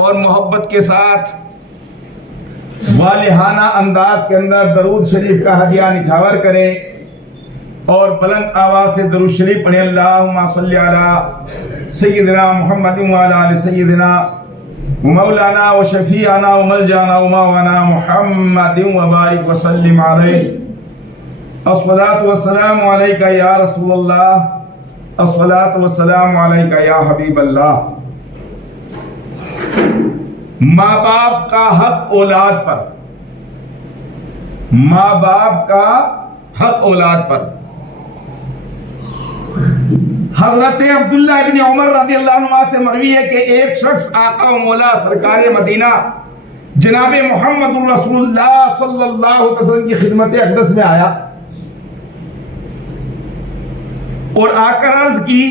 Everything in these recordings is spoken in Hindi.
और मोहब्बत के साथ वालिहाना अंदाज के अंदर दरूद शरीफ का हदिया निछावर करें और बुलंद आवाज से दरूद शरीफ पढ़ें। अल्लाहुम्मा सल्ली अला सय्यिदिना मुहम्मदिन व अला आलि सय्यिदिना मौलाना व शफीआना व मलजाना व मौलाना मुहम्मदिन व बारिक व सल्लिम अलैहि। अस्सलातु वस्सलामु अलैका या रसूलल्लाह, अस्सलातु वस्सलामु अलैका या हबीबल्लाह। माँ बाप का हक औलाद पर, माँ बाप का हक औलाद पर। हजरत अब्दुल्लाह इब्न उमर रज़ियल्लाहु अन्हुमा से मरवी है कि एक शख्स आका व मौला सरकार मदीना जनाब मोहम्मद रसूलुल्लाह सल्लल्लाहु अलैहि वसल्लम की खिदमत अक़दस में आया और आकर अर्ज की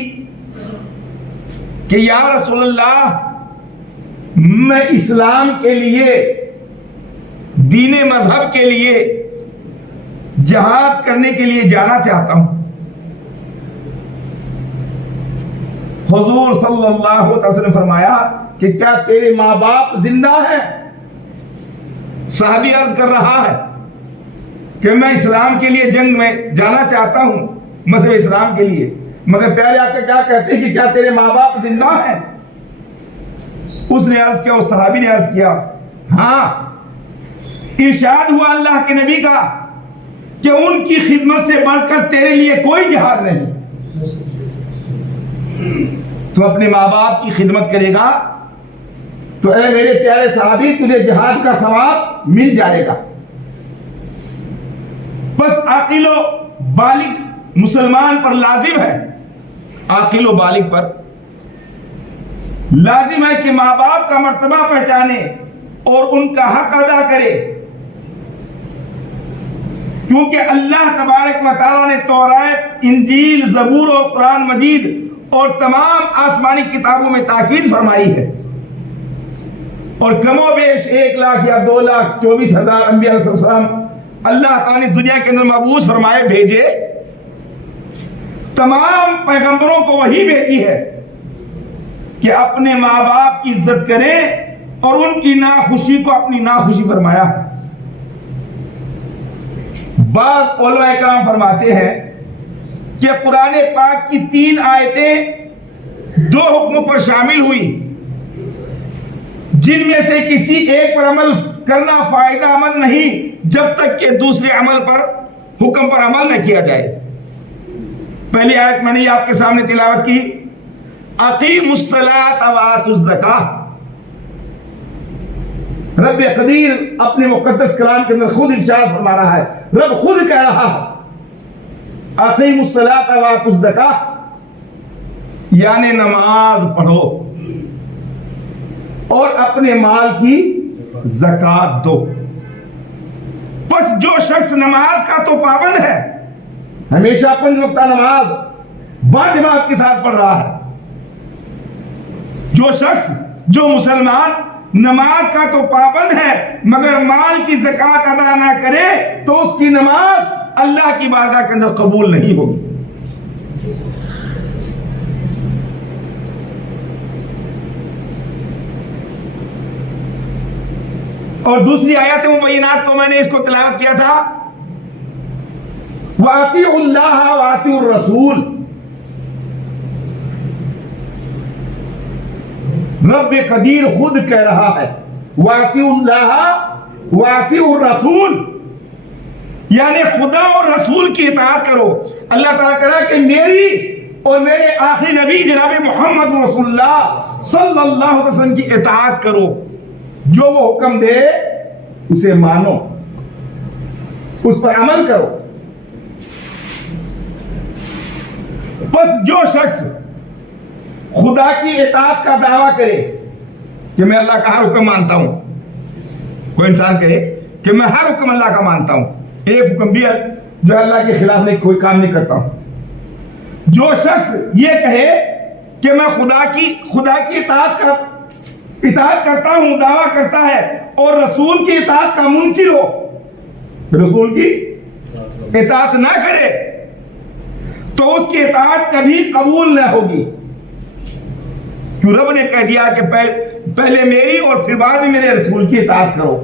कि या रसूलल्लाह, मैं इस्लाम के लिए, दीने मजहब के लिए जहाद करने के लिए जाना चाहता हूं। हुजूर सल्लल्लाहु अलैहि वसल्लम ने फरमाया कि क्या तेरे माँ बाप जिंदा हैं? साहबी अर्ज कर रहा है कि मैं इस्लाम के लिए जंग में जाना चाहता हूं, मजहब इस्लाम के लिए, मगर प्यारे आके क्या कहते हैं कि क्या तेरे माँ बाप जिंदा हैं? उसने अर्ज किया, उस सहाबी ने अर्ज किया, हां। इरशाद हुआ अल्लाह के नबी का कि उनकी खिदमत से बढ़कर तेरे लिए कोई जिहाद नहीं। तू अपने माँ बाप की खिदमत करेगा तो ऐ मेरे प्यारे सहाबी, तुझे जिहाद का सवाब मिल जाएगा। बस आकिलो बालिग मुसलमान पर लाजिम है, आकिलो बालिग पर लाजिम है कि माँ बाप का मर्तबा पहचाने और उनका हक अदा करे, क्योंकि अल्लाह तबारक व तआला ने तौरात, इंजील, ज़बूर और कुरान मजीद और तमाम आसमानी किताबों में ताकीद फरमाई है और कमोबेश 1 लाख या 2,24,000 अंबिया अलैहिस्सलाम अल्लाह ताला ने इस दुनिया के अंदर मबूस फरमाए, भेजे। तमाम पैगंबरों को वही भेजी है कि अपने माँ बाप की इज्जत करें और उनकी नाखुशी को अपनी नाखुशी फरमाया। बाज़ उलमा इकराम फरमाते हैं कि कुरान पाक की 3 आयतें 2 हुक्मों पर शामिल हुई, जिनमें से किसी एक पर अमल करना फायदा अमल नहीं जब तक कि दूसरे अमल पर, हुक्म पर अमल न किया जाए। पहली आयत मैंने आपके सामने तिलावत की, अकीमुस्सलात व आतुज़्ज़काह। रब कदीर अपने मुकद्दस कलाम के अंदर खुद इरशाद फरमा रहा है, रब खुद कह रहा है अकीमुस्सलात व आतुज़्ज़काह, यानी नमाज पढ़ो और अपने माल की ज़कात दो। बस जो शख्स नमाज का तो पाबंद है, हमेशा 5 वक्ता नमाज बाजमात के साथ पढ़ रहा है, जो शख्स, जो मुसलमान नमाज का तो पाबंद है मगर माल की ज़कात अदा ना करे तो उसकी नमाज अल्लाह की बारगाह के अंदर कबूल नहीं होगी। और दूसरी आयत मुबय्यनात तो मैंने इसको तिलावत किया था, वातिउल्लाह वातिउर रसूल। रब कदीर खुद कह रहा है वातिउल्लाह वातिउर रसूल, यानी खुदा और रसूल की इताअत करो। अल्लाह ताला कह रहा है कि मेरी और मेरे आखिरी नबी जनाब मोहम्मद रसूलुल्लाह सल्लल्लाहु अलैहि वसल्लम की इताअत करो, जो वो हुक्म दे उसे मानो, उस पर अमल करो। बस जो शख्स खुदा की इताअत का दावा करे कि मैं अल्लाह का हर हुक्म मानता हूं, कोई इंसान कहे कि मैं हर हुक्म अल्लाह का मानता हूं, एक हुक्म भी जो अल्लाह के खिलाफ नहीं, कोई काम नहीं करता हूं, जो शख्स ये कहे कि मैं खुदा की इताअत करता हूं, दावा करता है और रसूल की इताअत का मुनकिर हो, रसूल की इताअत ना करे तो उसकी इताअत कभी कबूल न होगी। क्यों रब ने कह दिया कि पहले मेरी और फिर बाद में मेरे रसूल की इताअत करो।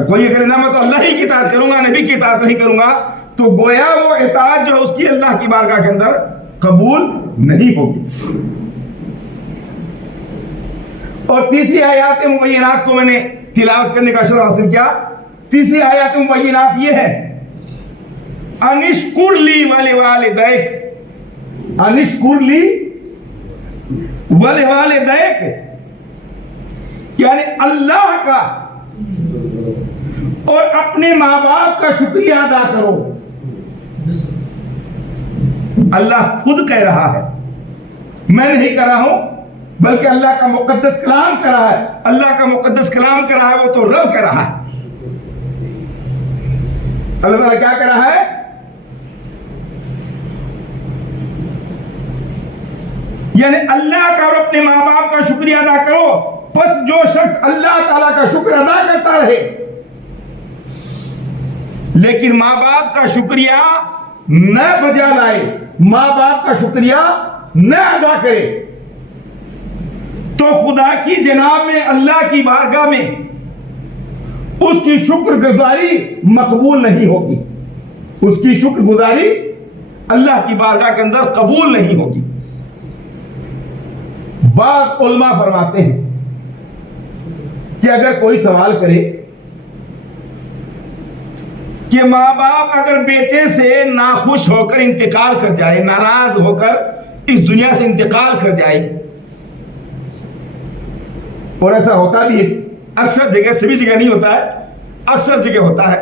कोई ये करे ना मैं तो अल्लाह ही की इताअत करूंगा, नबी की इताअत नहीं करूंगा, तो गोया वो इताअत जो है उसकी अल्लाह की बारगाह के अंदर कबूल नहीं होगी। और तीसरी आयत मुबय्यनात को मैंने तिलावत करने का अशर हासिल किया। तीसरी आयत मुबय्यनात ये है, अनिश्कुरली वलिवालिदैक, अनिश्कुरली वलिवालिदैक, यानी अल्लाह का और अपने माँ बाप का शुक्रिया अदा करो। अल्लाह खुद कह रहा है, मैं नहीं कर रहा हूं, बल्कि अल्लाह का मुकद्दस कलाम कर रहा है। अल्लाह का मुकद्दस कलाम कर रहा है, वो तो रब कर रहा है। अल्लाह ताला क्या कर रहा है? यानी अल्लाह का और अपने माँ बाप का शुक्रिया अदा करो। बस जो शख्स अल्लाह ताला का शुक्र अदा करता रहे, लेकिन माँ बाप का शुक्रिया न बजा लाए, माँ बाप का शुक्रिया न अदा करे, तो खुदा की जनाब में, अल्लाह की बारगाह में उसकी शुक्रगुजारी मकबूल नहीं होगी। उसकी शुक्रगुजारी अल्लाह की बारगाह के अंदर कबूल नहीं होगी। बाज़ उलमा फरमाते हैं कि अगर कोई सवाल करे कि माँ बाप अगर बेटे से नाखुश होकर इंतकाल कर जाए, नाराज होकर इस दुनिया से इंतकाल कर जाए, और ऐसा होता भी है, अक्सर जगह, सभी जगह नहीं होता है, अक्सर जगह होता है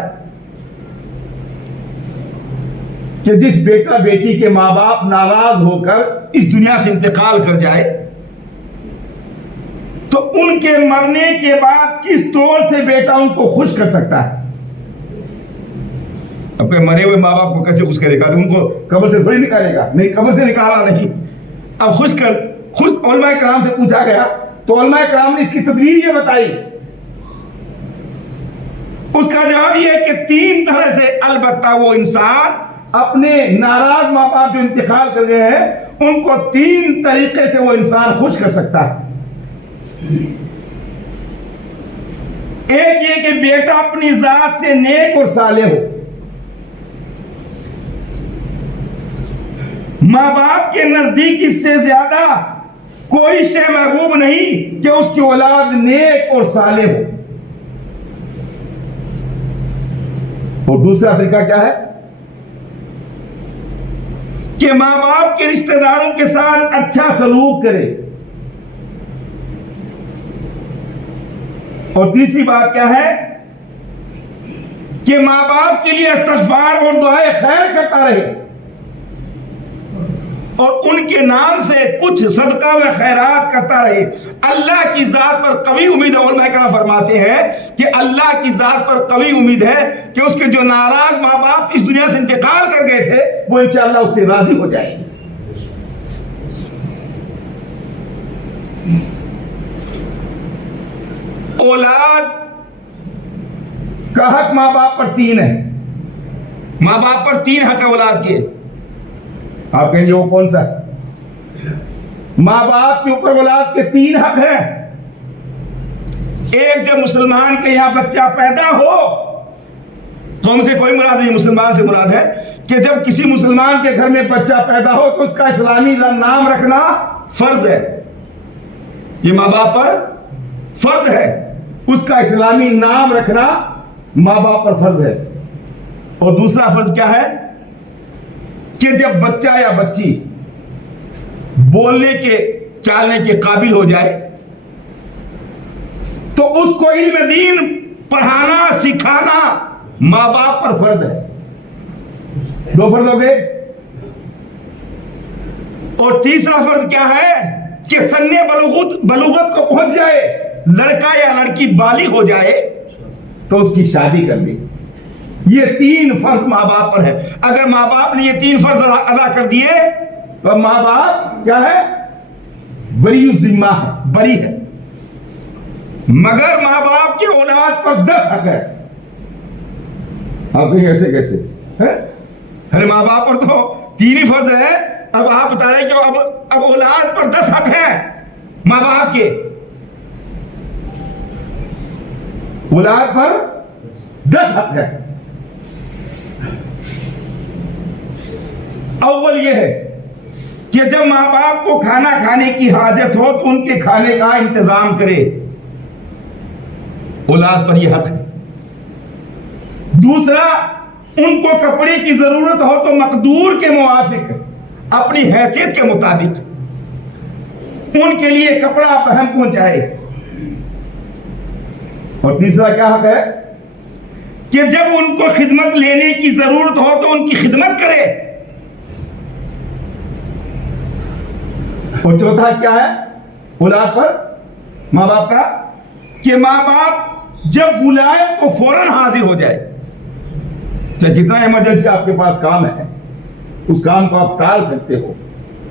कि जिस बेटा बेटी के माँ बाप नाराज होकर इस दुनिया से इंतकाल कर जाए, तो उनके मरने के बाद किस तौर से बेटा उनको खुश कर सकता है? अब कोई मरे हुए माँ बाप को कैसे खुश करेगा? तो उनको कब्र से थोड़ी निकालेगा, नहीं, कब्र से निकाला नहीं। अब खुश उलमा किराम से पूछा गया, तो उलमा किराम ने इसकी तदबीर ये बताई। उसका जवाब ये है कि तीन तरह से अलबत्ता वो इंसान अपने नाराज माँ बाप जो इंतकाल कर गए हैं, उनको तीन तरीके से वो इंसान खुश कर सकता है। एक ये कि बेटा अपनी जात से नेक और साले हो, माँ बाप के नजदीक इससे ज्यादा कोई शे महबूब नहीं कि उसकी औलाद नेक और साले हो। और दूसरा तरीका क्या है कि माँ बाप के रिश्तेदारों के साथ अच्छा सलूक करे। और तीसरी बात क्या है कि माँ बाप के लिए इस्तग़फ़ार और दुआए खैर करता रहे, और उनके नाम से कुछ सदका व खैरात करता रहे। अल्लाह की जात पर कवी उम्मीद है, उलमा किराम फरमाते हैं कि अल्लाह की जात पर कवी उम्मीद है कि उसके जो नाराज माँ बाप इस दुनिया से इंतकाल कर गए थे, वो इंशाअल्लाह उससे राजी हो जाएंगे। औलाद का हक माँ बाप पर तीन है। माँ बाप पर तीन हक है औलाद के। आप कहेंगे वो कौन सा? माँ बाप के ऊपर औलाद के तीन हक हैं। एक, जब मुसलमान के यहां बच्चा पैदा हो, तो हमसे कोई मुराद नहीं, मुसलमान से मुराद है कि जब किसी मुसलमान के घर में बच्चा पैदा हो तो उसका इस्लामी नाम रखना फर्ज है। ये माँ बाप पर फर्ज है, उसका इस्लामी नाम रखना माँ बाप पर फर्ज है। और दूसरा फर्ज क्या है कि जब बच्चा या बच्ची बोलने के, चालने के काबिल हो जाए, तो उसको इल्म दीन पढ़ाना, सिखाना माँ बाप पर फर्ज है। दो फर्ज हो गए। और तीसरा फर्ज क्या है कि सन्ने बलूगत को पहुंच जाए, लड़का या लड़की बालिग हो जाए, तो उसकी शादी कर दी। ये तीन फर्ज माँ बाप पर है। अगर माँ बाप ने ये तीन फर्ज अदा कर दिए तो माँ बाप क्या है? बरी जिम्मा है, बरी है। मगर माँ बाप के औलाद पर 10 हक है। आप कहेंगे ऐसे कैसे है? अरे माँ बाप पर तो तीन ही फर्ज है, अब आप बता रहे कि अब औलाद पर 10 हक है। माँ बाप के औलाद पर 10 हक है। अव्वल यह है कि जब माँ बाप को खाना खाने की हाजत हो तो उनके खाने का इंतजाम करे, औलाद पर यह हक है। दूसरा, उनको कपड़े की जरूरत हो तो मकदूर के मुवाफिक, अपनी हैसियत के मुताबिक उनके लिए कपड़ा बहम पहुंचाए। और तीसरा क्या हक है कि जब उनको खिदमत लेने की जरूरत हो तो उनकी खिदमत करे। और चौथा क्या है औलाद पर माँ बाप का, कि माँ बाप जब बुलाए तो फौरन हाजिर हो जाए। चाहे जितना इमरजेंसी आपके पास काम है, उस काम को आप टाल सकते हो,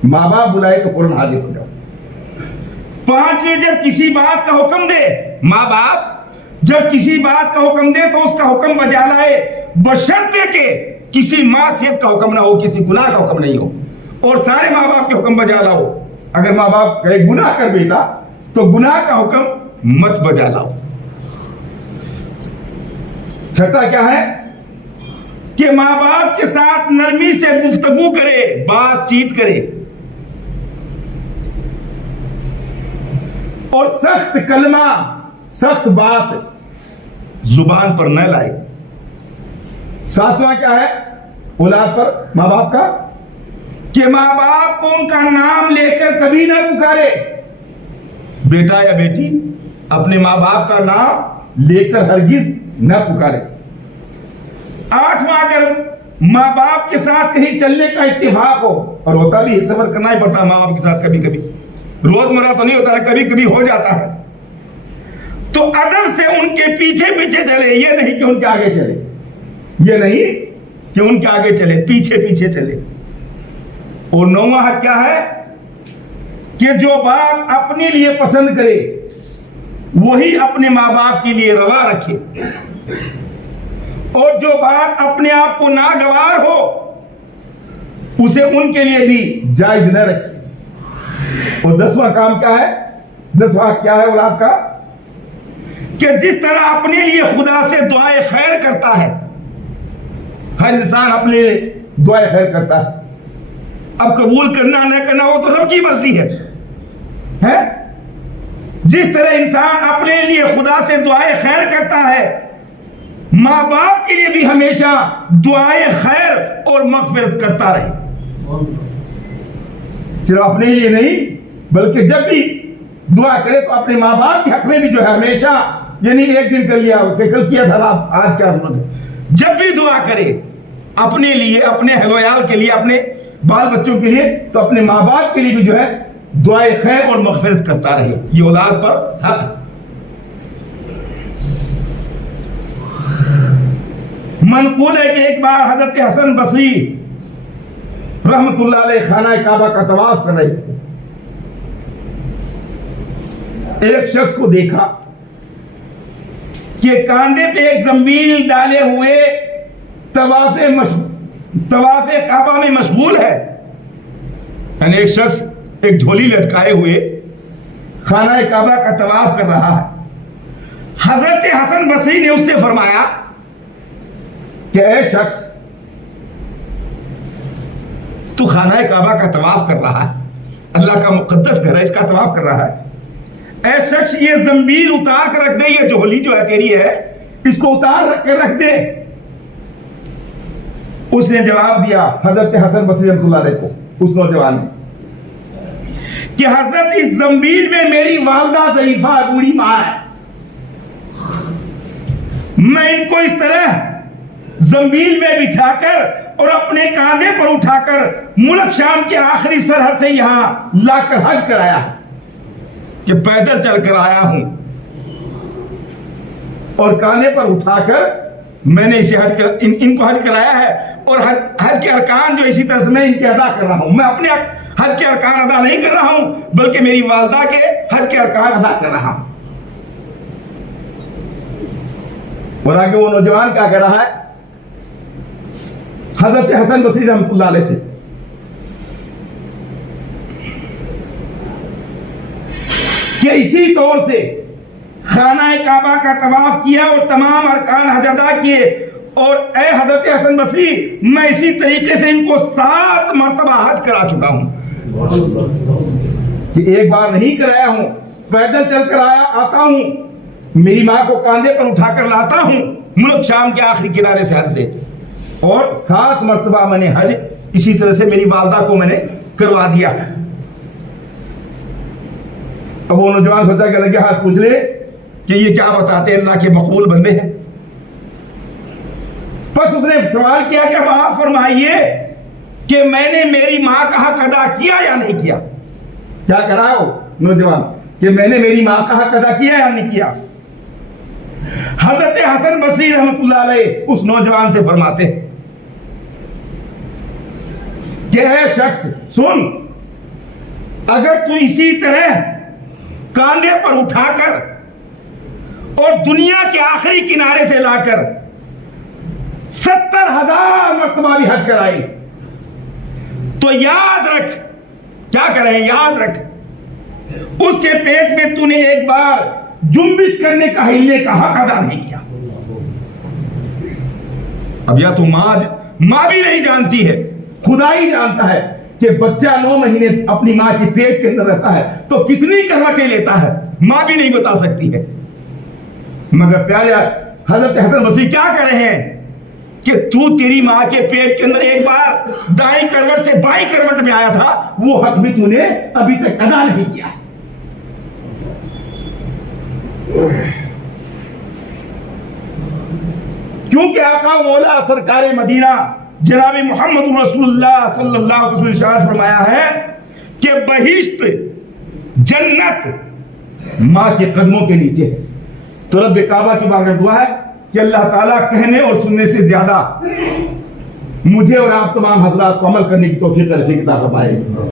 माँ बाप बुलाए तो फौरन हाजिर हो जाओ। पांचवें, जब किसी बात का हुक्म दे, माँ बाप जब किसी बात का हुक्म दे तो उसका हुक्म बजा लाए, बशर्ते के किसी मासियत का हुक्म ना हो, किसी गुनाह का हुक्म नहीं हो। और सारे माँ बाप के हुक्म बजा लाओ। अगर माँ बाप कहे गुनाह कर बेटा तो गुनाह का हुक्म मत बजा लाओ। छठा क्या है कि माँ बाप के साथ नरमी से गुफ्तगू करे, बातचीत करे और सख्त कलमा, सख्त बात जुबान पर न लाए। सातवां क्या है औलाद पर माँ बाप का, कि माँ बाप को उनका नाम लेकर कभी ना पुकारे। बेटा या बेटी अपने माँ बाप का नाम लेकर हरगिज न पुकारे। आठवां, अगर माँ बाप के साथ कहीं चलने का इत्तेफाक हो, और होता भी है, सफर करना ही पड़ता है माँ बाप के साथ कभी कभी, रोजमर्रा तो नहीं होता है, कभी कभी हो जाता है, तो अदब से उनके पीछे पीछे चले, ये नहीं कि उनके आगे चले, ये नहीं कि उनके आगे चले, पीछे पीछे चले। और नौवां हक क्या है कि जो बात अपने लिए पसंद करे वही अपने माँ बाप के लिए रवा रखे, और जो बात अपने आप को नागवार हो उसे उनके लिए भी जायज न रखे। और 10वां काम क्या है, 10वां क्या है औलाद का, कि जिस तरह अपने लिए खुदा से दुआए खैर करता है, हर इंसान अपने दुआए खैर करता है, अब कबूल करना न करना वो तो रब की मर्जी है? जिस तरह इंसान अपने लिए खुदा से दुआए खैर करता है, माँ बाप के लिए भी हमेशा दुआए खैर और मगफिरत करता रहे। सिर्फ अपने लिए नहीं बल्कि जब भी दुआ करे तो अपने माँ बाप के हक में भी जो है हमेशा, यानी एक दिन कर लिया, कल किया था, आज क्या जरूरत है, जब भी दुआ करे अपने लिए, अपने अहलोयाल के लिए, अपने बाल बच्चों के लिए, तो अपने माँ बाप के लिए भी जो है दुआए खैर और मगफिरत करता रहे। ये औलाद पर हक। मनकूल है कि एक बार हजरत हसन बसरी रहमतुल्लाह अलैह खाना काबा का तवाफ कर रहे थे। एक शख्स को देखा कि कांधे पे एक जंबील डाले हुए तवाफे काबा में मशगूल है, यानी एक शख्स एक झोली लटकाए हुए खाना काबा का तवाफ कर रहा है। हजरत हसन बसरी ने उससे फरमाया कि ऐ शख्स, तू खाना काबा का तवाफ कर रहा है, अल्लाह का मुकद्दस घर है, इसका तवाफ कर रहा है, ऐ शख्स ये जंबील उतार कर रख दे, ये झोली जो है तेरी है, इसको उतार कर रख दे। उसने जवाब दिया, हजरत हसन बसरी रहमतुल्लाह अलैह को, उस नौजवान ने, कि हजरत इस जंबील में मेरी वालदा ज़ईफा बूढ़ी मां है, मैं इनको इस तरह जंबील में बिठाकर और अपने कांधे पर उठाकर मुल्क शाम के आखिरी सरहद से यहां लाकर हज कराया है, कि पैदल चलकर आया हूं और कांधे पर उठाकर मैंने इसे इनको हज कराया है, और हज के अरकान जो इसी तरह से मैं इनके अदा कर रहा हूं। मैं अपने हज के अरकान अदा नहीं कर रहा हूं बल्कि मेरी वालदा के हज के अरकान अदा कर रहा हूं। और आगे वो नौजवान क्या कर रहा है, हजरत हसन बसरी रहमतुल्लाह अलैह से, कि इसी तौर से खाना काबा का तवाफ किया और तमाम अरकान हज अदा किए, और ए हजरत हसन बसरी, मैं इसी तरीके से इनको 7 मरतबा हज करा चुका हूं। कि एक बार नहीं कराया हूं, पैदल चलकर आता हूं, मेरी मां को कांधे पर उठाकर लाता हूं मुल्क शाम के आखिरी किनारे शहर से, और 7 मरतबा मैंने हज इसी तरह से मेरी वालदा को मैंने करवा दिया। अब वो नौजवान सोचा कि लगे हाथ पूछ ले कि ये क्या बताते हैं, अल्लाह के मकबूल बंदे हैं। बस उसने सवाल किया कि अब आप फरमाइए कि मैंने मेरी मां का हक अदा किया या नहीं किया। क्या करा हो नौजवान कि मैंने मेरी मां का हक अदा किया या नहीं किया। हजरत हसन बसरी रहमतुल्लाह अलैह उस नौजवान से फरमाते हैं कि ऐ शख्स सुन, अगर तू इसी तरह कांधे पर उठाकर और दुनिया के आखिरी किनारे से लाकर 70,000 मरतबा भी हज कराई तो याद रख, क्या करें, याद रख, उसके पेट में तूने एक बार जुम्बिश करने का, हिलने का हक अदा नहीं किया। अब या तो मां भी नहीं जानती है, खुदा ही जानता है कि बच्चा 9 महीने अपनी मां के पेट के अंदर रहता है तो कितनी करवटें लेता है, मां भी नहीं बता सकती है। मगर प्यारे हजरत हसन बसरी क्या कर रहे हैं कि तू तेरी मां के पेट के अंदर एक बार दाईं करवट से बाईं करवट में आया था, वो हक भी तूने अभी तक अदा नहीं किया। क्योंकि आका मौला सरकार मदीना जनाब मोहम्मद रसूलुल्लाह सल्लल्लाहु अलैहि वसल्लम फरमाया है कि बहिश्त जन्नत मां के कदमों के नीचे है। तो रब काबा की बारगाह दुआ है कि अल्लाह ताला कहने और सुनने से ज्यादा मुझे और आप तमाम हजरात को अमल करने की तौफीक अता फरमाए।